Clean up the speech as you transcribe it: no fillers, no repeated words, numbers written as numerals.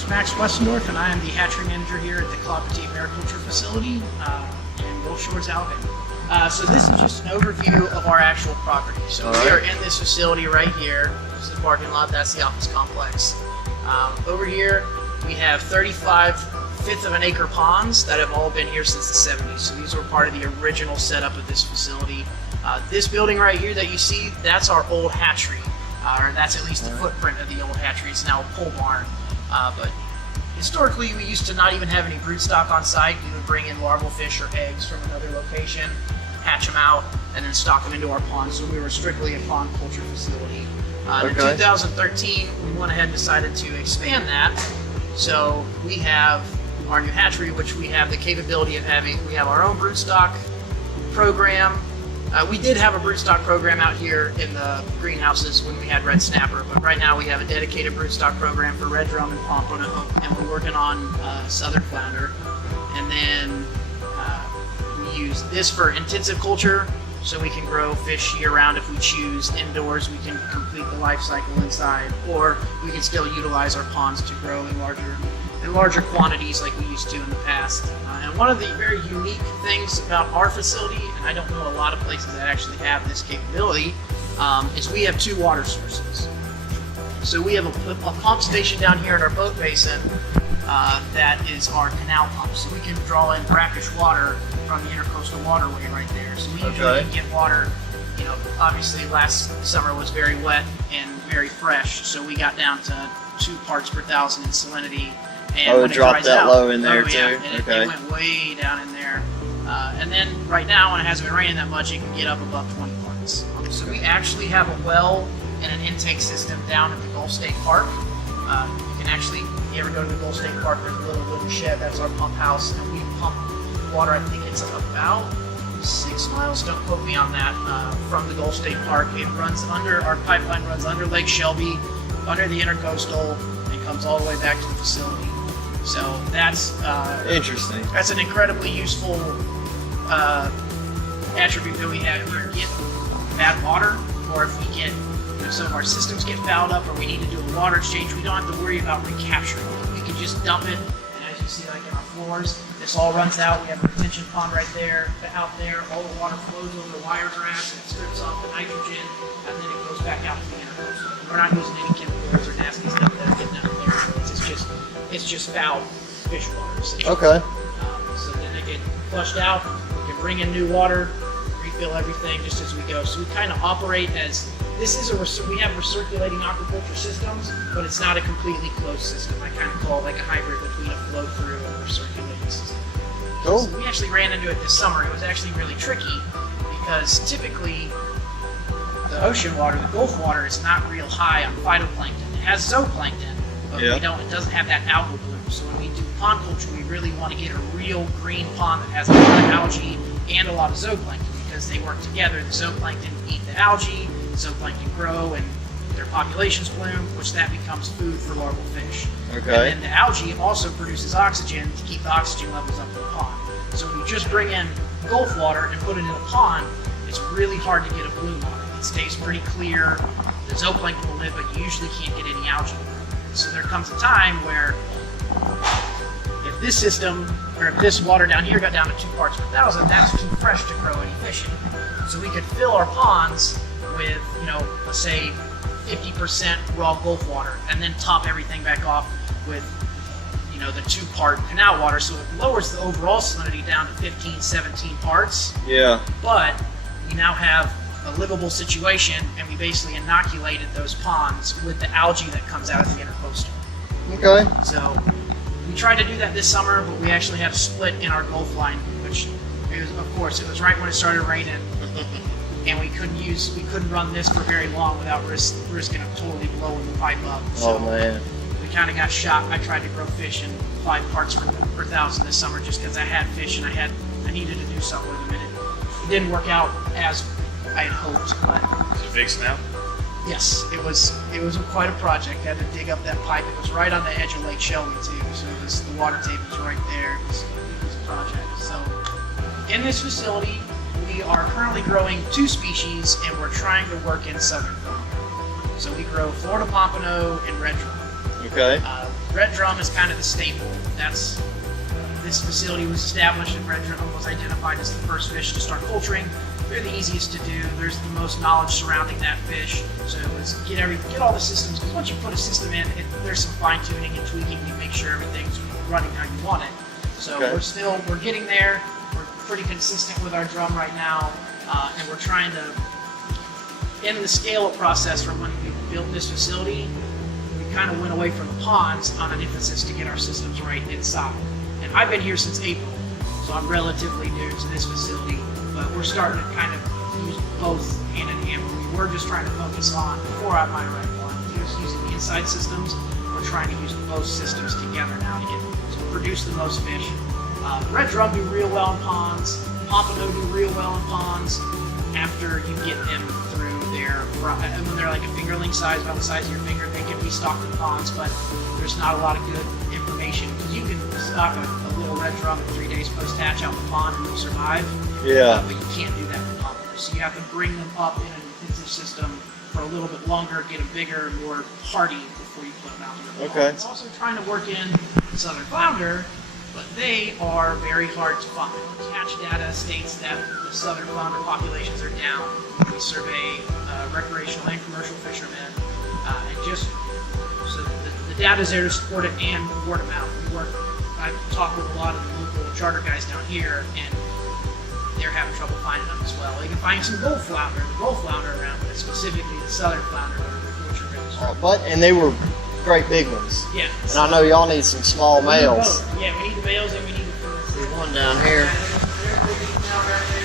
is Max Westendorf, and I am the hatchery manager here at the Claude Peteet Mariculture facility in Gulf Shores, Alabama. So this is just an overview of our actual property. So we are in this facility right here. This is the parking lot. That's the office complex. Over here, we have 35/5 of an acre ponds that have all been here since the 70s. So these were part of the original setup of this facility. This building right here that you see, that's our old hatchery. Or that's at least the footprint of the old hatchery. It's now a pole barn. But historically, we used to not even have any broodstock on site. We would bring in larval fish or eggs from another location, hatch them out, and then stock them into our pond. So we were strictly a pond culture facility. In 2013, we went ahead and decided to expand that. So we have our new hatchery, which we have the capability of having. We have our own broodstock program. We did have a broodstock program out here in the greenhouses when we had red snapper, but right now we have a dedicated broodstock program for red drum and Pompano, and we're working on Southern Flounder. And then we use this for intensive culture, so we can grow fish year-round if we choose. Indoors, we can complete the life cycle inside, or we can still utilize our ponds to grow in larger quantities like we used to in the past. And one of the very unique things about our facility, and I don't know a lot of places that actually have this capability, is we have two water sources. So we have a pump station down here in our boat basin that is our canal pump. So we can draw in brackish water from the intercoastal waterway right there. So we usually can get water, you know, obviously last summer was very wet and very fresh, so we got down to 2 parts per thousand in salinity. And it dropped that low in there too? And it went way down in there. And then right now, when it hasn't been raining that much, it can get up above 20 parts. So we actually have a well and an intake system down at the Gulf State Park. You can actually, if you ever go to the Gulf State Park, there's a little wooden shed, that's our pump house, and we pump water, I think it's about 6 miles, don't quote me on that, from the Gulf State Park. It runs under, our pipeline runs under Lake Shelby, under the intercoastal, and comes all the way back to the facility. So that's interesting. That's an incredibly useful attribute that we have here. Get bad water, or if we get, you know, some of our systems get fouled up, or we need to do a water exchange, we don't have to worry about recapturing it. We can just dump it, and as you see, like in our floors, this all runs out. We have a retention pond right there, out there. All the water flows over the wire grass and strips off the nitrogen, and then it goes back out to the intercoastal. We're not using any chemicals or nasty stuff that are getting out there. It's just foul fish water. Okay. So then they get flushed out. We can bring in new water, refill everything just as we go. So we kind of operate as this is we have recirculating aquaculture systems, but it's not a completely closed system. I kind of call it like a hybrid between a flow through and a recirculating system. Cool. So we actually ran into it this summer. It was actually really tricky because typically the ocean water, the Gulf water, is not real high on phytoplankton. It has zooplankton, but it doesn't have that algal bloom. So when we do pond culture, we really want to get a real green pond that has a lot of algae and a lot of zooplankton, because they work together. The zooplankton eat the algae, the zooplankton grow, and their populations bloom, which that becomes food for larval fish. Okay. And then the algae also produces oxygen to keep the oxygen levels up in the pond. So when you just bring in Gulf water and put it in a pond, it's really hard to get a bloom on it. It stays pretty clear. The zooplankton will live, but you usually can't get any algae. So there comes a time where if this system, or if this water down here got down to 2 parts per thousand, that's too fresh to grow any fish in. So we could fill our ponds with, you know, let's say 50% raw Gulf water, and then top everything back off with, you know, the 2-part canal water. So it lowers the overall salinity down to 15, 17 parts. Yeah. But we now have a livable situation, and we basically inoculated those ponds with the algae that comes out of the intercoastal. Okay. So we tried to do that this summer, but we actually had a split in our Gulf line, which of course, it was right when it started raining, and we couldn't run this for very long without risking of totally blowing the pipe up. So man. We kind of got shot. I tried to grow fish in 5 parts per thousand this summer just because I had fish and I needed to do something with them. It didn't work out as I had hoped, but is it fixed now? Yes, it was quite a project. I had to dig up that pipe. It was right on the edge of Lake Shelby too, so the water table was right there. It was a project. So in this facility, we are currently growing 2 species, and we're trying to work in Southern Flounder. So we grow Florida Pompano and red drum. Okay. red drum is kind of the staple. That's this facility was established, and red drum was identified as the first fish to start culturing. They're the easiest to do. There's the most knowledge surrounding that fish. So let's get all the systems. Because once you put a system in, there's some fine tuning and tweaking to make sure everything's running how you want it. So we're getting there. We're pretty consistent with our drum right now, and we're trying to. In the scale-up process from when we built this facility, we kind of went away from the ponds on an emphasis to get our systems right inside. And I've been here since April, so I'm relatively new to this facility, but we're starting to kind of use both hand in hand. We were just trying to focus on, before I might write one, just using the inside systems. We're trying to use both systems together now to produce the most fish. Red drum do real well in ponds. Pompano do real well in ponds after you get them through their, when they're like a fingerling size, about the size of your finger, they can be stocked in ponds, but there's not a lot of good information, because you can stock a little red drum in 3 days post-hatch out in the pond and they'll survive. Yeah. But you can't do that with pompano. So you have to bring them up in an intensive system for a little bit longer, get them bigger and more hardy before you put them out in the pond. It's also trying to work in Southern Flounder, but they are very hard to find. Catch data states that the Southern Flounder populations are down. We survey recreational and commercial fishermen, and just so the data is there to support it and word of mouth. I've talked with a lot of the local charter guys down here, and they're having trouble finding them as well. They can find some bull flounder around, but specifically the Southern Flounder, which are really and they were great big ones. Yeah. And I know y'all need some small males. Yeah, we need the males and we need the females. There's one down here. There's the female right there.